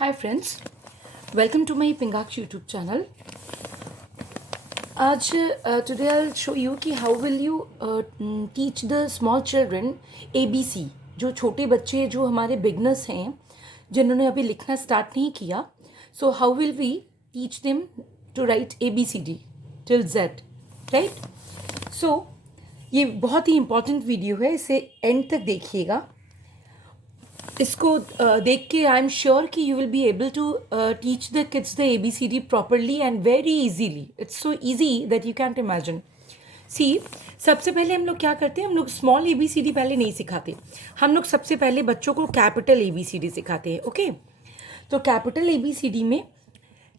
Hi friends, welcome to my Pingaksh YouTube channel. आज today I'll show you कि how will you teach the small children ABC. जो छोटे बच्चे जो हमारे बिगनर्स हैं जिन्होंने अभी लिखना स्टार्ट नहीं किया, so how will we teach them to write ABCD till Z, right? So ये बहुत ही इम्पॉर्टेंट वीडियो है, इसे एंड तक देखिएगा. इसको देख के आई एम श्योर कि you will be able to teach the kids the ABCD properly and very easily. It's so easy that you can't imagine. See, सबसे पहले हम लोग क्या करते हैं, हम लोग स्मॉल ABCD पहले नहीं सिखाते. हम लोग सबसे पहले बच्चों को कैपिटल ABCD सिखाते हैं. ओके, तो कैपिटल ABCD में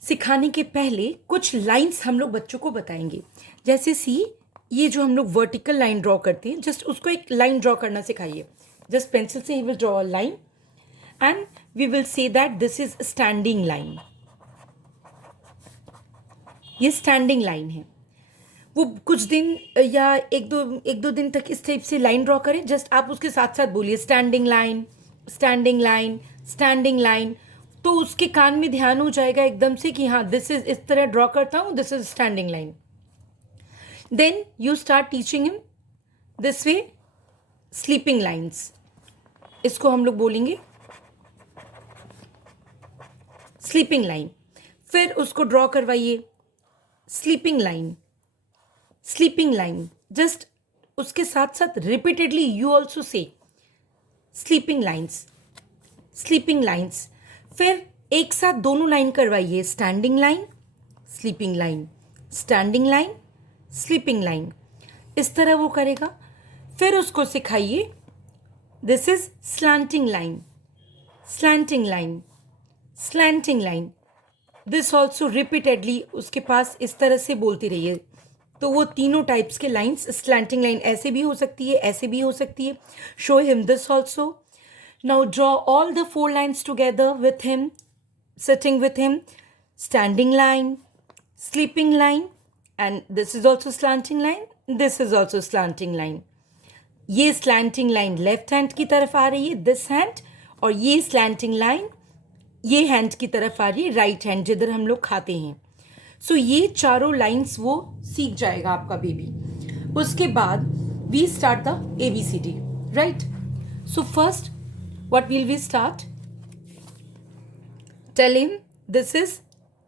सिखाने के पहले कुछ लाइंस हम लोग बच्चों को बताएंगे. जैसे सी, ये जो हम लोग वर्टिकल लाइन ड्रॉ करते हैं, जस्ट उसको एक लाइन ड्रॉ करना सिखाइए. जस्ट पेंसिल से he will draw a line and we will say that this is standing line. ये standing line है. वो कुछ दिन या एक दो दिन तक इस टाइप से लाइन ड्रॉ करें. जस्ट आप उसके साथ साथ बोलिए standing line, standing line, standing line. तो उसके कान में ध्यान हो जाएगा एकदम से कि हाँ, दिस इज इस तरह ड्रॉ करता हूँ, this is standing line. Then you start teaching him this way sleeping lines. इसको हम लोग बोलेंगे स्लीपिंग लाइन. फिर उसको ड्रॉ करवाइए sleeping line, sleeping line. Just उसके साथ साथ repeatedly you also say sleeping lines, sleeping lines. फिर एक साथ दोनों लाइन करवाइए, standing line, sleeping line, standing line, sleeping line. इस तरह वो करेगा. फिर उसको सिखाइए this is slanting line, slanting line, slanting line. This also repeatedly उसके पास इस तरह से बोलती रहिए. तो वो तीनों टाइप्स के लाइन्स, स्लैंटिंग लाइन ऐसे भी हो सकती है, ऐसे भी हो सकती है. Show him this also. Now draw all the 4 lines together with him, sitting with him. Standing line, sleeping line, and this is also slanting line, this is also slanting line. ये स्लैंटिंग लाइन लेफ्ट हैंड की तरफ आ रही है, this hand, और ये slanting line ये hand की तरफ आ रही है, राइट हैंड, जिधर हम लोग खाते हैं. सो ये चारों लाइंस वो सीख जाएगा आपका बेबी. उसके बाद we start the ABCD, right. So first what will we start, tell him this is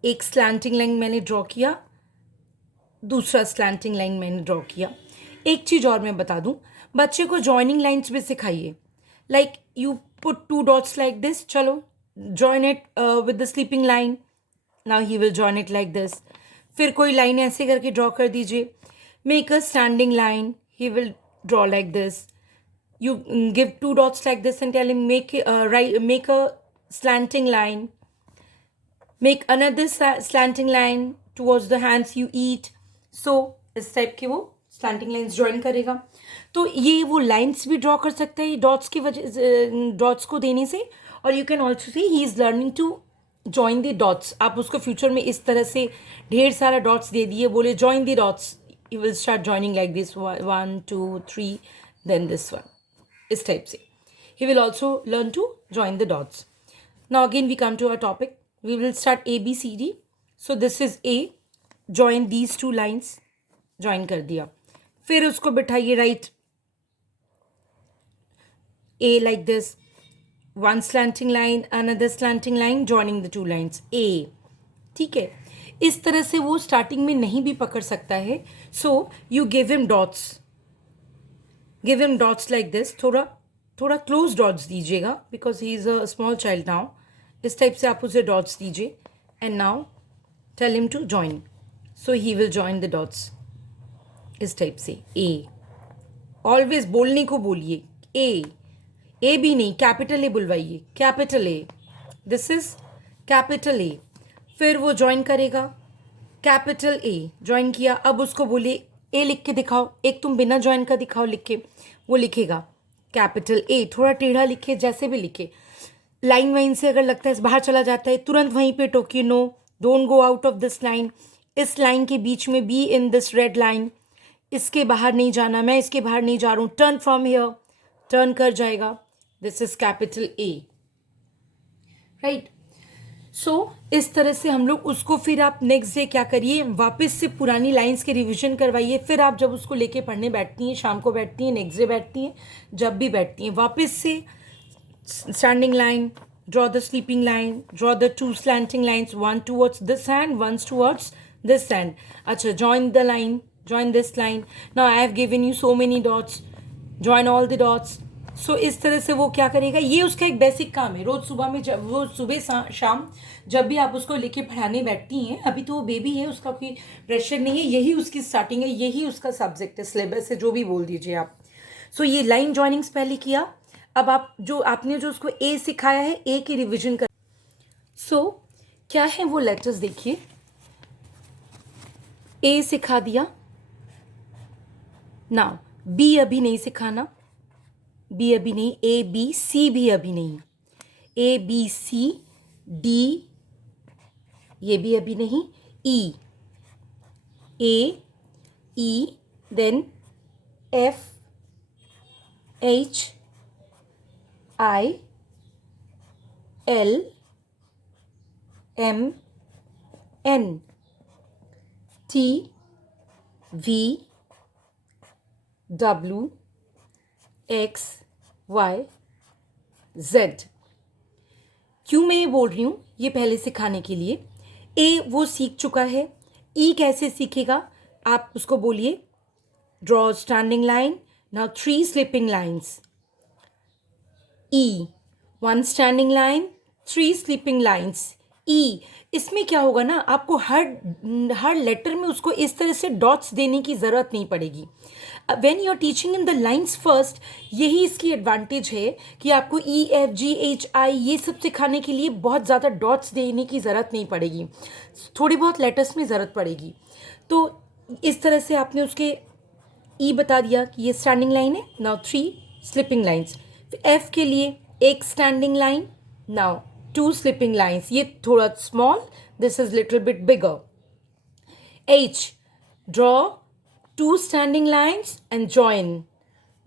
एक स्लैंटिंग लाइन मैंने ड्रॉ किया, दूसरा स्लैंटिंग लाइन मैंने ड्रॉ किया. एक चीज और मैं बता दूं, बच्चे को जॉइनिंग लाइन्स भी सिखाइए. Like you put 2 dots like this, चलो join it with the sleeping line. Now he will join it like this. फिर कोई लाइन ऐसे करके ड्रॉ कर दीजिए. Make a standing line. He will draw like this. You give 2 dots like this and tell him make a slanting line. Make another slanting line towards the hands you eat. So इस type के वो slanting lines join करेगा. तो ये वो lines भी draw कर सकता है डॉट्स की वजह, डॉट्स को देने से. और you can also see he is learning to join the dots. आप उसको फ्यूचर में इस तरह से ढेर सारा डॉट्स दे दिए, बोले join the dots, you will start joining like this 1 2 3 then this one. इस टाइप से he will also learn to join the dots. Now again we come to our topic. We will start ABCD. So this is A. Join these 2 lines, join कर दिया. फिर उसको बिठाइए right A like this. One slanting line, another slanting line, joining the 2 lines. A. ठीक है. इस तरह से वो स्टार्टिंग में नहीं भी पकड़ सकता है. So you give him dots. Give him dots like this. थोड़ा क्लोज डॉट्स दीजिएगा because he is a small child now. इस टाइप से आप उसे डॉट्स दीजिए. And now tell him to join. So he will join the dots. इस type से A. Always बोलने को बोलिए A. ए भी नहीं, कैपिटल ए बुलवाइए, capital A. This is capital A. फिर वो ज्वाइन करेगा, कैपिटल ए ज्वाइन किया. अब उसको बोलिए ए लिख के दिखाओ. एक तुम बिना ज्वाइन का दिखाओ लिख के. वो लिखेगा कैपिटल ए. थोड़ा टेढ़ा लिखे, जैसे भी लिखे. लाइन वाइन से अगर लगता है बाहर चला जाता है, तुरंत वहीं पे टोकिए, no don't go out of this line. इस लाइन के बीच में be in this red line. इसके बाहर नहीं जाना, मैं इसके बाहर नहीं जा रहा हूँ. टर्न फ्रॉम हियर, टर्न कर जाएगा. This is capital A, right? इस तरह से हम लोग उसको, फिर आप नेक्स्ट डे क्या करिए, वापस से पुरानी लाइंस के रिवीजन करवाइए। फिर आप जब उसको लेके पढ़ने बैठती हैं, शाम को बैठती हैं, नेक्स्ट डे बैठती हैं, जब भी बैठती हैं, वापस से standing line, draw the sleeping line, draw the two slanting lines, one towards this hand, one towards this hand. Acha, join the line, join this line. Now I have given you so many dots, join all the dots. सो इस तरह से वो क्या करेगा, ये उसका एक basic काम है। रोज सुबह में जब वो सुबह शाम जब भी आप उसको लेके पढ़ाने बैठती हैं, अभी तो वो बेबी है, उसका कोई प्रेशर नहीं है, यही उसकी स्टार्टिंग है, यही उसका सब्जेक्ट है, सिलेबस है, जो भी बोल दीजिए आप। सो ये लाइन जॉइनिंग्स पहले किया। अब आप जो आपने जो उसको ए सिखाया है, ए की रिवीजन कर। क्या है वो लेटर्स देखिए, ए सिखा दिया, नाउ बी अभी नहीं सिखाना, बी अभी नहीं, ए बी सी भी अभी नहीं, ए बी सी डी ये भी अभी नहीं, E E then F H I L M N T V W X Y Z. क्यों मैं ये बोल रही हूँ, ये पहले सिखाने के लिए। ए वो सीख चुका है, ई कैसे सीखेगा, आप उसको बोलिए draw standing line, now 3 slipping lines, E 1 standing line, 3 sleeping lines, E. इसमें क्या होगा ना, आपको हर लेटर में उसको इस तरह से डॉट्स देने की ज़रूरत नहीं पड़ेगी। When you are teaching in the lines first, यही इसकी एडवांटेज है कि आपको E F G H I ये सब सिखाने के लिए बहुत ज़्यादा डॉट्स देने की ज़रूरत नहीं पड़ेगी, थोड़ी बहुत लेटर्स में ज़रूरत पड़ेगी। तो इस तरह से आपने उसके ई बता दिया कि ये स्टैंडिंग लाइन है, नाउ 3 स्लिपिंग लाइन्स। एफ के लिए एक standing line, now 2 slipping lines, ये थोड़ा small, this is little bit bigger. H draw 2 standing lines and join,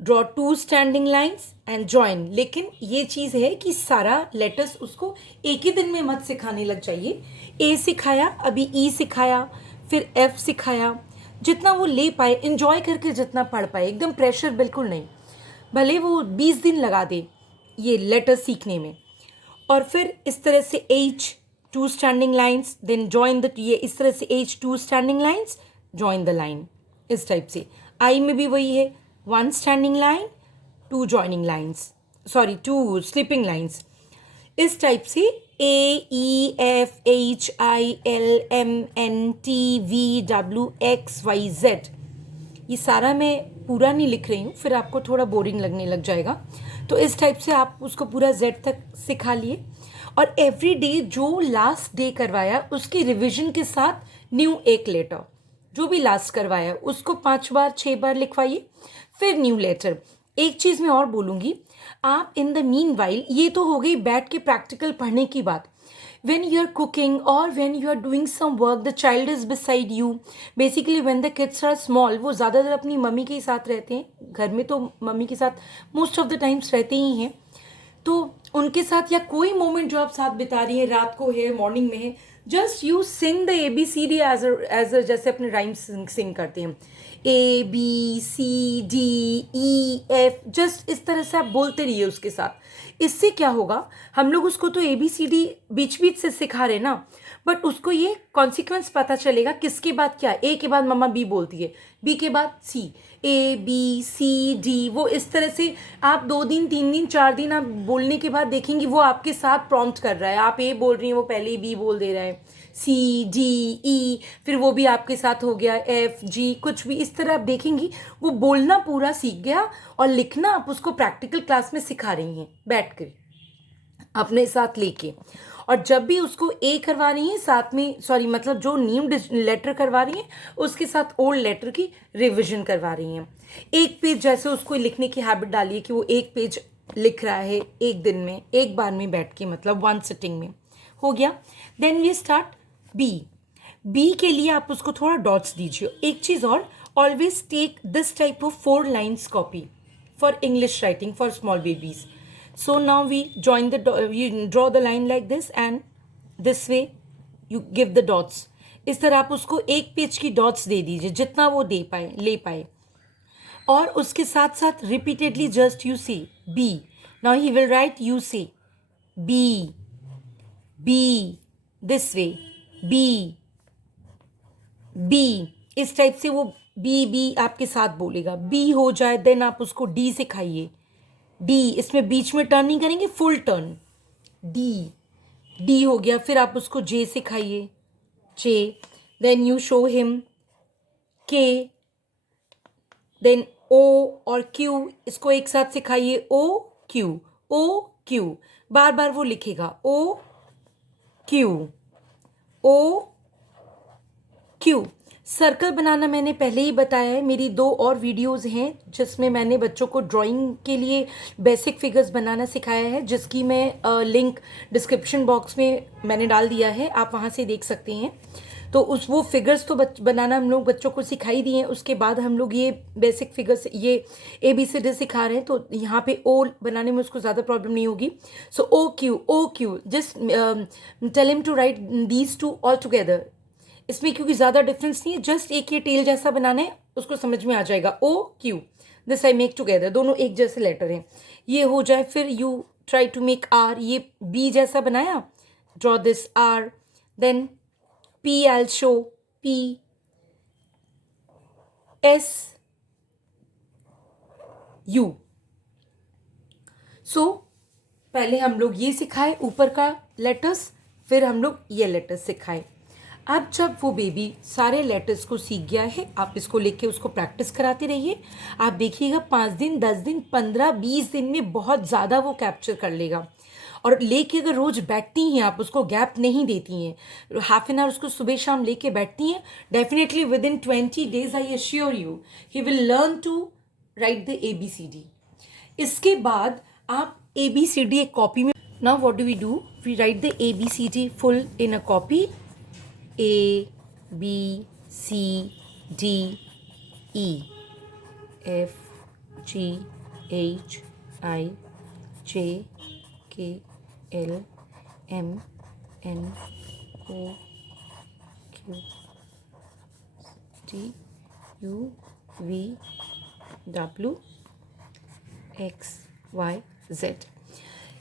draw 2 standing lines and join. लेकिन ये चीज़ है कि सारा लेटर्स उसको एक ही दिन में मत सिखाने लग जाइए। ए सिखाया, अभी ई सिखाया, फिर एफ सिखाया, जितना वो ले पाए, इंजॉय करके जितना पढ़ पाए, एकदम प्रेशर बिल्कुल नहीं। भले वो 20 दिन लगा दे ये लेटर सीखने में। और फिर इस तरह से H 2 standing lines, then join the, ये इस तरह से H 2 standing lines, join the line, इस टाइप से। आई में भी वही है, 1 standing line, 2 joining lines, sorry 2 sleeping lines, इस टाइप से। A E F H I L M N T V W X Y Z, ये सारा मैं पूरा नहीं लिख रही हूँ, फिर आपको थोड़ा बोरिंग लगने लग जाएगा। तो इस टाइप से आप उसको पूरा जेड तक सिखा लिए। और एवरी डे जो लास्ट डे करवाया उसकी रिवीजन के साथ न्यू एक लेटर, जो भी लास्ट करवाया उसको 5 बार 6 बार लिखवाइए, फिर न्यू लेटर। एक चीज़ मैं और बोलूँगी, आप इन द मीन वाइल, ये तो हो गई बैठ के प्रैक्टिकल पढ़ने की बात। when you are cooking or when you are doing some work, the child is beside you. Basically when the kids are small, वो ज़्यादातर अपनी मम्मी के साथ रहते हैं, घर में तो मम्मी के साथ मोस्ट ऑफ द टाइम्स रहते ही हैं। तो उनके साथ या कोई मोमेंट जो आप साथ बिता रही हैं, रात को है, मॉर्निंग में है, just you sing the ABCD as a जैसे अपने राइम्स सिंग करते हैं, ABCD EF, जस्ट इस तरह से आप बोलते रहिए उसके साथ। इससे क्या होगा, हम लोग उसको तो ABCD बीच बीच से सिखा रहे ना, बट उसको ये कॉन्सिक्वेंस पता चलेगा किसके बाद क्या। ए के बाद मम्मा बी बोलती है, बी के बाद सी, ABCD, वो इस तरह से आप 2 दिन 3 दिन 4 दिन आप बोलने के बाद देखेंगी वो आपके साथ प्रॉम्प्ट कर रहा है। आप ए बोल रही हैं, वो पहले ही बी बोल दे रहा है, CDE, फिर वो भी आपके साथ हो गया, FG, कुछ भी इस तरह आप देखेंगी वो बोलना पूरा सीख गया। और लिखना आप उसको प्रैक्टिकल क्लास में सिखा रही हैं बैठ कर अपने साथ लेके। और जब भी उसको ए करवा रही हैं साथ में, सॉरी मतलब जो न्यू लेटर करवा रही हैं उसके साथ ओल्ड लेटर की रिविजन करवा रही हैं। एक पेज जैसे उसको लिखने की हैबिट डालिए कि वो एक पेज लिख रहा है एक दिन में, एक बार में बैठ के, मतलब 1 सिटिंग में हो गया। देन वी स्टार्ट बी के लिए आप उसको थोड़ा डॉट्स दीजिए। एक चीज़ और, always take this type of 4 lines copy for English writing for small babies. So now we draw the line like this and this way you give the dots. इस तरह आप उसको एक पेज की डॉट्स दे दीजिए, जितना वो दे पाए ले पाए. और उसके साथ साथ repeatedly just you say B. Now he will write you say B, B, this way B, B. इस टाइप से वो बी बी आपके साथ बोलेगा. बी हो जाए देन आप उसको डी सिखाइए. डी, इसमें बीच में टर्न नहीं करेंगे, फुल टर्न. डी, डी हो गया. फिर आप उसको जे सिखाइए, जे. देन यू शो हिम के. देन ओ और क्यू, इसको एक साथ सिखाइए. ओ क्यू, ओ क्यू. बार बार वो लिखेगा O Q, O Q. Circle बनाना मैंने पहले ही बताया है. मेरी 2 और वीडियोस हैं जिसमें मैंने बच्चों को ड्राइंग के लिए बेसिक फिगर्स बनाना सिखाया है, जिसकी मैं लिंक डिस्क्रिप्शन बॉक्स में मैंने डाल दिया है, आप वहाँ से देख सकते हैं. तो वो फिगर्स तो बनाना हम लोग बच्चों को सिखाई दिए हैं. उसके बाद हम लोग ये बेसिक फिगर्स, ये ABCD सिखा रहे हैं. तो यहाँ पे ओ बनाने में उसको ज़्यादा प्रॉब्लम नहीं होगी. So O Q, just tell him to write these two all together. इसमें क्योंकि ज़्यादा डिफरेंस नहीं है, जस्ट एक ये टेल जैसा बनाना है, उसको समझ में आ जाएगा. O Q, this I make together. दोनों एक जैसे लेटर हैं. ये हो जाए. फिर you try to make R. ये बी जैसा बनाया, draw this R. Then P, I'll show P, S, U. So पहले हम लोग ये सिखाए ऊपर का लेटर्स, फिर हम लोग ये लेटर्स सिखाए. अब जब वो बेबी सारे लेटर्स को सीख गया है, आप इसको लेके उसको प्रैक्टिस कराते रहिए. आप देखिएगा 5 दिन, 10 दिन, 15, 20 दिन में बहुत ज़्यादा वो कैप्चर कर लेगा. और लेके अगर रोज बैठती हैं, आप उसको गैप नहीं देती हैं, हाफ एन आवर उसको सुबह शाम लेके बैठती हैं, definitely within 20 days I assure you he will learn to write the ABCD. इसके बाद आप ABCD एक कॉपी में. Now what do we do? We write the ABCD full in a copy. A B C D E F G H I J K L M N O Q T U V W X Y Z.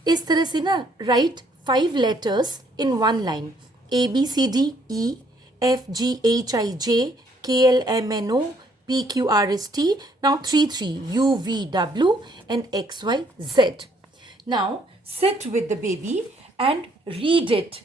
इस तरह से ना right 5 letters in 1 line. A B C D E F G H I J K L M N O P Q R S T. Now 3 U V W and X Y Z. Now sit with the baby and read it.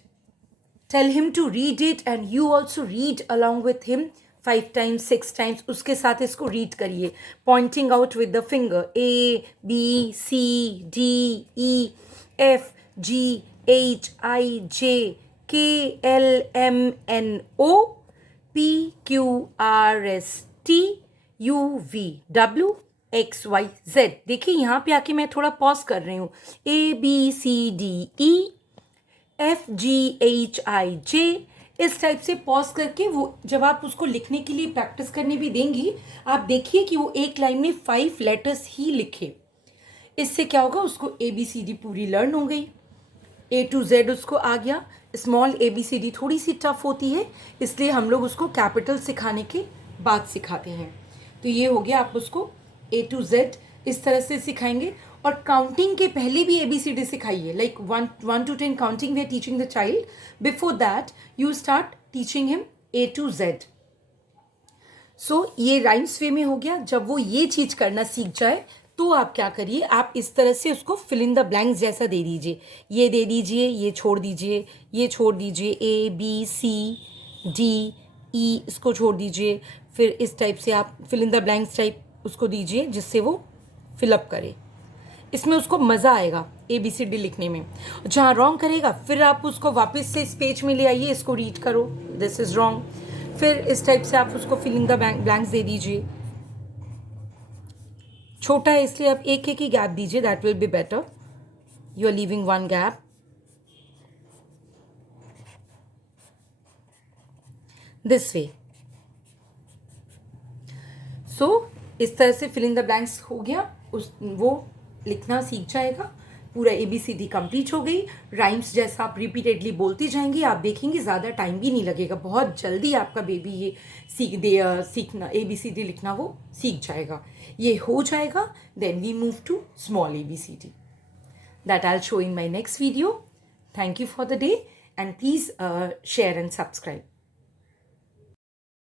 Tell him to read it and you also read along with him 5 times, 6 times. उसके साथ इसको read करिए. Pointing out with the finger. A B C D E F G H I J K L M N O P Q R S T U V W X Y Z. देखिए यहाँ पे आके मैं थोड़ा pause कर रही हूँ. A B C D E F G H I J. इस टाइप से पॉज करके वो जब आप उसको लिखने के लिए प्रैक्टिस करने भी देंगी, आप देखिए कि वो एक लाइन में 5 letters ही लिखे. इससे क्या होगा, उसको ABCD पूरी लर्न हो गई. A to Z उसको आ गया. स्मॉल ABCD थोड़ी सी टफ होती है, इसलिए हम लोग उसको कैपिटल सिखाने के बाद सिखाते हैं. तो ये हो गया. आप उसको A to Z इस तरह से सिखाएंगे. और काउंटिंग के पहले भी ABCD सिखाइए. Like 1 to 10 counting we are teaching the child. Before that you start teaching him A to Z. So ये राइम्स वे में हो गया. जब वो ये चीज़ करना सीख जाए तो आप क्या करिए, आप इस तरह से उसको फिल इन द ब्लैंक्स जैसा दे दीजिए. ये दे दीजिए, ये छोड़ दीजिए, ये छोड़ दीजिए. A B C D E इसको छोड़ दीजिए. फिर इस टाइप से आप fill in the blanks type उसको दीजिए, जिससे वो फिलअप करे. इसमें उसको मज़ा आएगा ABCD लिखने में. जहाँ रॉन्ग करेगा फिर आप उसको वापस से इस पेज में ले आइए, इसको रीड करो, दिस इज़ रॉन्ग. फिर इस टाइप से आप उसको फिल इन द ब्लैंक्स दे दीजिए. छोटा है इसलिए आप एक ही गैप दीजिए, that will be better. You are leaving 1 gap. This way. So इस तरह से फिल इन द ब्लैंक्स हो गया. वो लिखना सीख जाएगा. पूरा ABCD कंप्लीट हो गई। राइम्स जैसा आप रिपीटेडली बोलती जाएंगी, आप देखेंगे ज़्यादा टाइम भी नहीं लगेगा, बहुत जल्दी आपका बेबी ये सीखना ABCD लिखना वो सीख जाएगा। ये हो जाएगा, then we move to small ABCD that I'll show in my next video. Thank you for the day, and please share and subscribe.